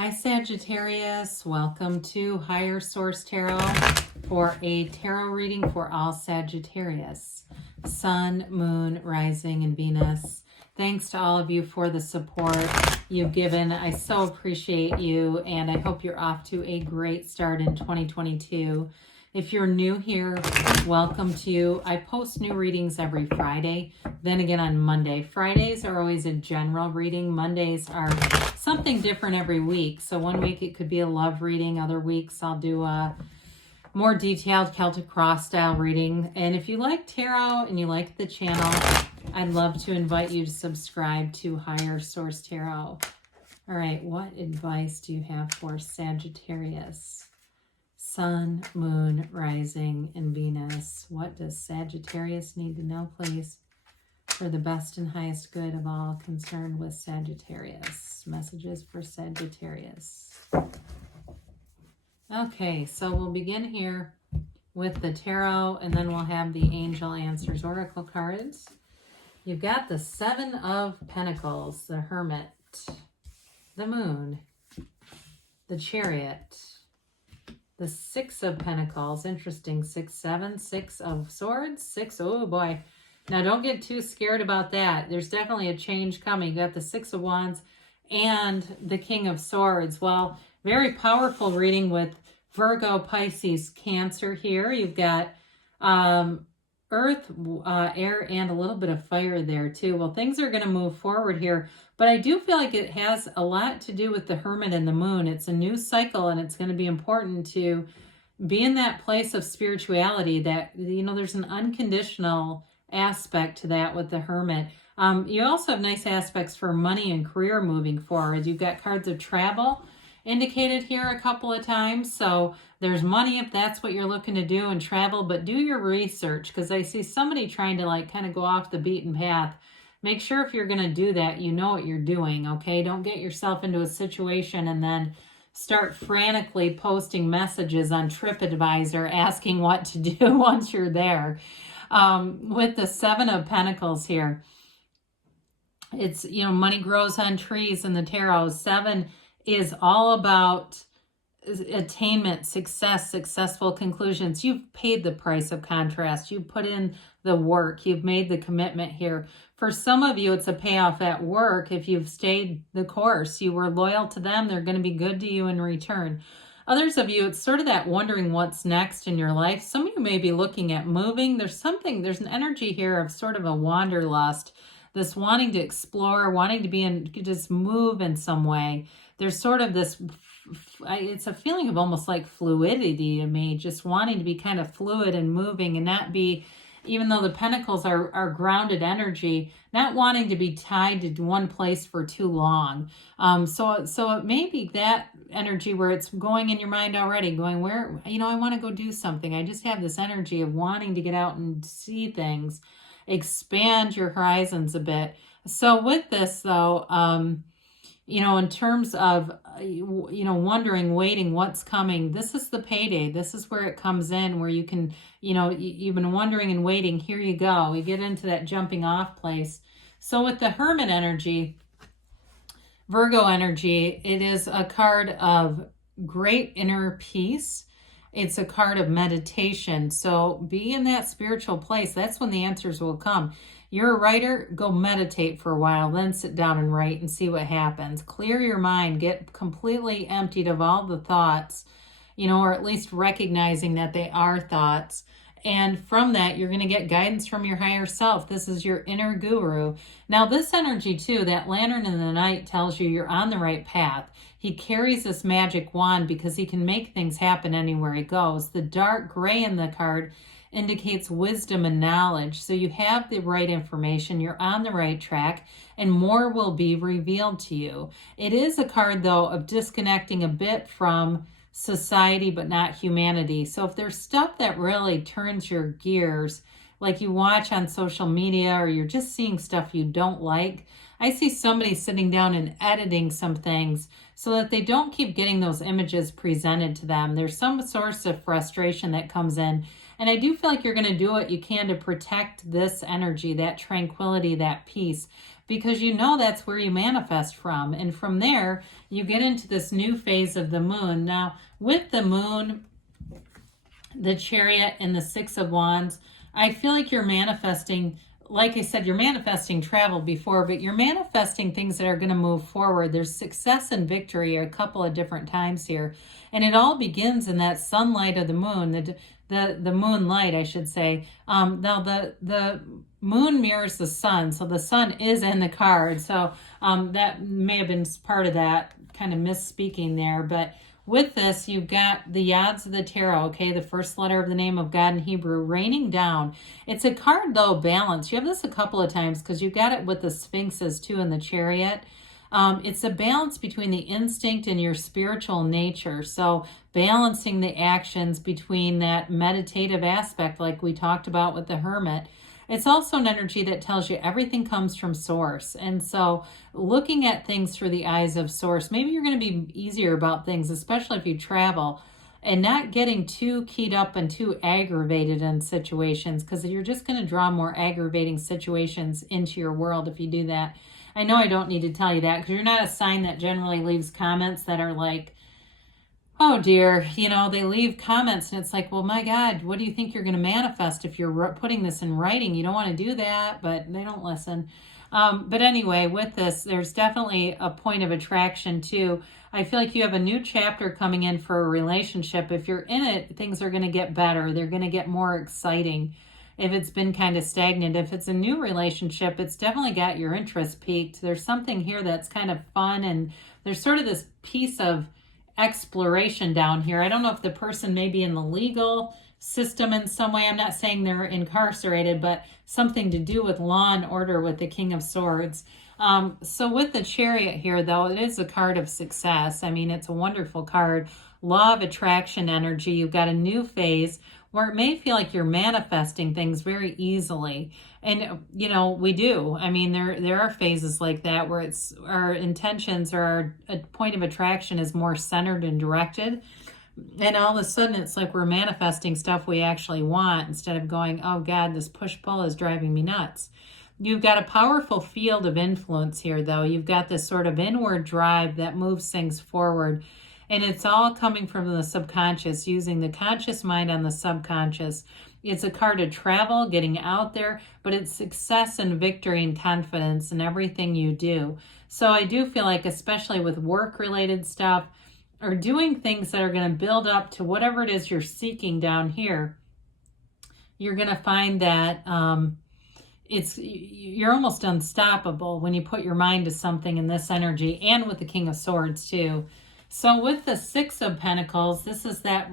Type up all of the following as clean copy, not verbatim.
Hi Sagittarius, welcome to Higher Source Tarot for a tarot reading for all Sagittarius. Sun, Moon, Rising, and Venus. Thanks to all of you for the support you've given. I so appreciate you, and I hope you're off to a great start in 2022. If you're new here, welcome to you. I post new readings every Friday, then again on Monday. Fridays are always a general reading. Mondays are something different every week. So one week it could be a love reading. Other weeks I'll do a more detailed Celtic Cross style reading. And if you like tarot and you like the channel, I'd love to invite you to subscribe to Higher Source Tarot. All right, what advice do you have for Sagittarius? Sun, Moon, Rising, and Venus. What does Sagittarius need to know, please, for the best and highest good of all concerned with Sagittarius? Messages for Sagittarius. Okay, so we'll begin here with the tarot, and then we'll have the Angel Answers Oracle cards. You've got the Seven of Pentacles, the Hermit, the Moon, the Chariot, the Six of Pentacles. Interesting. 6, 7, 6 of Swords. 6. Oh boy. Now don't get too scared about that. There's definitely a change coming. You got the 6 of Wands and the King of Swords. Well, very powerful reading with Virgo, Pisces, Cancer here. You've got Earth, air, and a little bit of fire there too. Well, things are going to move forward here, but I do feel like it has a lot to do with the Hermit and the Moon. It's a new cycle, and it's going to be important to be in that place of spirituality that, you know, there's an unconditional aspect to that with the Hermit. You also have nice aspects for money and career moving forward. You've got cards of travel indicated here a couple of times. So there's money if that's what you're looking to do and travel, but do your research, because I see somebody trying to like kind of go off the beaten path. Make sure if you're going to do that, you know what you're doing, okay? Don't get yourself into a situation and then start frantically posting messages on TripAdvisor asking what to do once you're there. With the Seven of Pentacles here, it's, you know, money grows on trees in the tarot. 7 is all about attainment, success, successful conclusions. You've paid the price of contrast. You put in the work. You've made the commitment here. For some of you, it's a payoff at work. If you've stayed the course, you were loyal to them, they're going to be good to you in return. Others of you, it's sort of that wondering what's next in your life. Some of you may be looking at moving. There's an energy here of sort of a wanderlust, this wanting to explore, wanting to be in, just move in some way. There's sort of this, it's a feeling of almost like fluidity to me, just wanting to be kind of fluid and moving and not be, even though the Pentacles are grounded energy, not wanting to be tied to one place for too long. So it may be that energy where it's going in your mind already, going where, you know, I want to go do something. I just have this energy of wanting to get out and see things, expand your horizons a bit. So with this though, you know, in terms of, you know, wondering, waiting, what's coming, this is the payday. This is where it comes in, where you can, you know, you've been wondering and waiting. Here you go. We get into that jumping off place. So with the Hermit energy, Virgo energy, it is a card of great inner peace. It's a card of meditation. So be in that spiritual place. That's when the answers will come. You're a writer, go meditate for a while, then sit down and write and see what happens. Clear your mind, get completely emptied of all the thoughts, you know, or at least recognizing that they are thoughts. And from that, you're going to get guidance from your higher self. This is your inner guru. Now, this energy too, that lantern in the night tells you you're on the right path. He carries this magic wand because he can make things happen anywhere he goes. The dark gray in the card indicates wisdom and knowledge. So you have the right information, you're on the right track, and more will be revealed to you. It is a card, though, of disconnecting a bit from society, but not humanity. So if there's stuff that really turns your gears, like you watch on social media, or you're just seeing stuff you don't like, I see somebody sitting down and editing some things so that they don't keep getting those images presented to them. There's some source of frustration that comes in. And I do feel like you're going to do what you can to protect this energy, that tranquility, that peace. because you know that's where you manifest from. And from there, you get into this new phase of the moon. Now, with the moon, the Chariot, and the Six of Wands, I feel like you're manifesting, like I said, you're manifesting travel before, but you're manifesting things that are going to move forward. There's success and victory a couple of different times here. And it all begins in that sunlight of the moon, the moonlight, I should say. Now, the moon mirrors the sun, so the sun is in the card. So that may have been part of that kind of misspeaking there. But with this, you've got the Yads of the Tarot, okay, the first letter of the name of God in Hebrew, raining down. It's a card, though, balance. You have this a couple of times because you've got it with the Sphinxes, too, in the Chariot. It's a balance between the instinct and your spiritual nature. So balancing the actions between that meditative aspect, like we talked about with the Hermit. It's also an energy that tells you everything comes from source. And so looking at things through the eyes of source, maybe you're going to be easier about things, especially if you travel, and not getting too keyed up and too aggravated in situations, because you're just going to draw more aggravating situations into your world if you do that. I know I don't need to tell you that, because you're not a sign that generally leaves comments that are like, oh dear, they leave comments and it's like, well, my God, what do you think you're going to manifest if you're putting this in writing? You don't want to do that, but they don't listen. But anyway, with this, there's definitely a point of attraction too. I feel like you have a new chapter coming in for a relationship. If you're in it, things are going to get better. They're going to get more exciting. If it's been kind of stagnant, if it's a new relationship, it's definitely got your interest piqued. There's something here that's kind of fun, and there's sort of this piece of exploration down here. I don't know if the person may be in the legal system in some way. I'm not saying they're incarcerated, but something to do with law and order with the King of Swords. So with the Chariot here, though, it is a card of success. I mean, it's a wonderful card. Law of attraction energy. You've got a new phase where it may feel like you're manifesting things very easily. And, we do. I mean, there are phases like that where it's our intentions or our point of attraction is more centered and directed. And all of a sudden, it's like we're manifesting stuff we actually want instead of going, oh, God, this push-pull is driving me nuts. You've got a powerful field of influence here, though. You've got this sort of inward drive that moves things forward. And it's all coming from the subconscious, using the conscious mind on the subconscious. It's a card of travel, getting out there, but it's success and victory and confidence in everything you do. So I do feel like, especially with work-related stuff, or doing things that are going to build up to whatever it is you're seeking down here, you're going to find that you're almost unstoppable when you put your mind to something in this energy, and with the King of Swords, too. So with the Six of Pentacles, this is that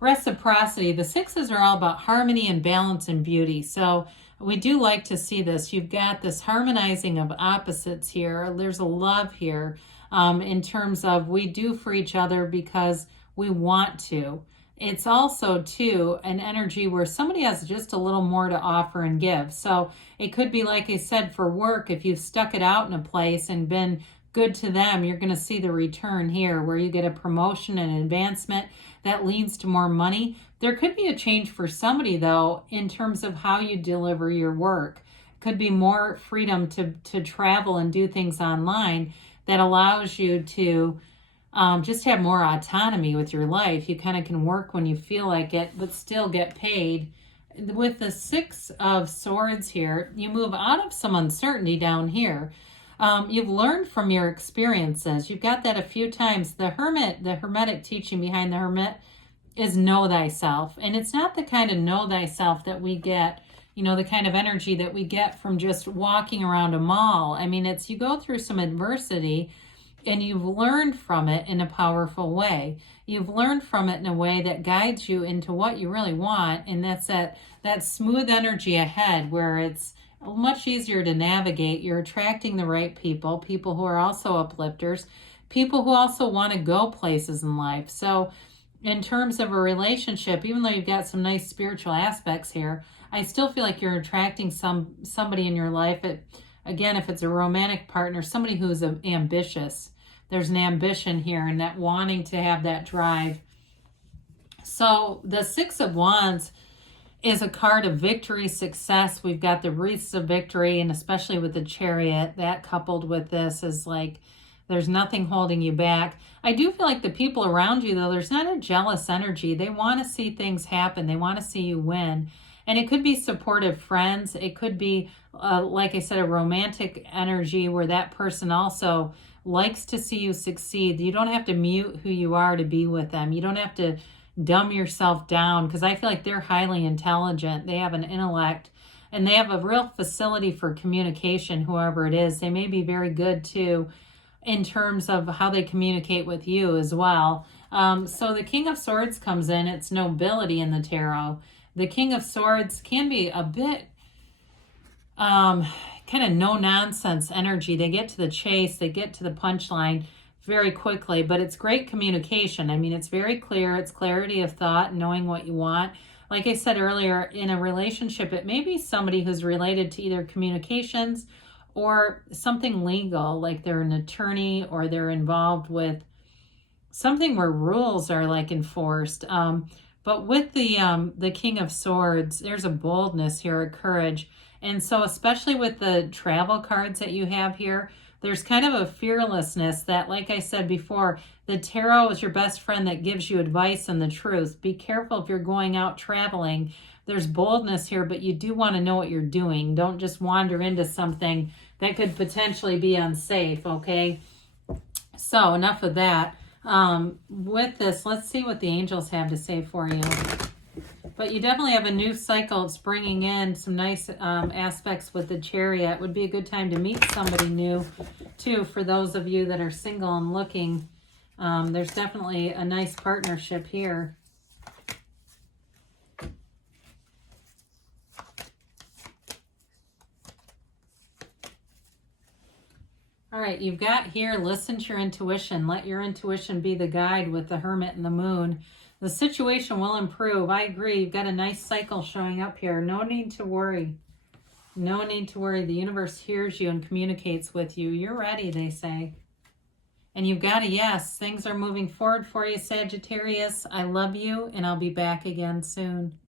reciprocity. The sixes are all about harmony and balance and beauty. So we do like to see this. You've got this harmonizing of opposites here. There's a love here in terms of we do for each other because we want to. It's also, too, an energy where somebody has just a little more to offer and give. So it could be, like I said, for work, if you've stuck it out in a place and been good to them, you're going to see the return here where you get a promotion and advancement that leads to more money. There could be a change for somebody, though, in terms of how you deliver your work. Could be more freedom to travel and do things online that allows you to just have more autonomy with your life. You kind of can work when you feel like it, but still get paid. With the Six of Swords here, you move out of some uncertainty down here. You've learned from your experiences. You've got that a few times. The hermetic teaching behind the Hermit is know thyself. And it's not the kind of know thyself that we get, the kind of energy that we get from just walking around a mall. I mean, it's you go through some adversity and you've learned from it in a powerful way. You've learned from it in a way that guides you into what you really want. And that's that smooth energy ahead where it's much easier to navigate. You're attracting the right people who are also uplifters, people who also want to go places in life. So in terms of a relationship, even though you've got some nice spiritual aspects here, I still feel like you're attracting somebody in your life. Again, if it's a romantic partner, somebody who's ambitious. There's an ambition here and that wanting to have that drive. So the Six of Wands, is a card of victory, success. We've got the wreaths of victory, and especially with the Chariot, that coupled with this is like there's nothing holding you back. I do feel like the people around you, though, there's not a jealous energy. They want to see things happen. They want to see you win. And it could be supportive friends. It could be, like I said, a romantic energy where that person also likes to see you succeed. You don't have to mute who you are to be with them. You don't have to dumb yourself down, because I feel like they're highly intelligent. They have an intellect, and they have a real facility for communication, whoever it is. They may be very good too in terms of how they communicate with you as well. So the King of Swords comes in. It's nobility in the tarot. The King of Swords can be a bit kind of no-nonsense energy. They get to the chase. They get to the punchline very quickly, but it's great communication. I mean, it's very clear. It's clarity of thought, knowing what you want. Like I said earlier, in a relationship, it may be somebody who's related to either communications or something legal, like they're an attorney or they're involved with something where rules are like enforced. But with the King of Swords, there's a boldness here, a courage. And so especially with the travel cards that you have here, there's kind of a fearlessness that, like I said before, the tarot is your best friend that gives you advice and the truth. Be careful if you're going out traveling. There's boldness here, but you do want to know what you're doing. Don't just wander into something that could potentially be unsafe, okay? So enough of that. With this, let's see what the angels have to say for you. But you definitely have a new cycle. It's bringing in some nice aspects with the Chariot. It would be a good time to meet somebody new, too, for those of you that are single and looking. There's definitely a nice partnership here. All right, you've got here, listen to your intuition. Let your intuition be the guide with the Hermit and the Moon. The situation will improve. I agree. You've got a nice cycle showing up here. No need to worry. No need to worry. The universe hears you and communicates with you. You're ready, they say. And you've got a yes. Things are moving forward for you, Sagittarius. I love you, and I'll be back again soon.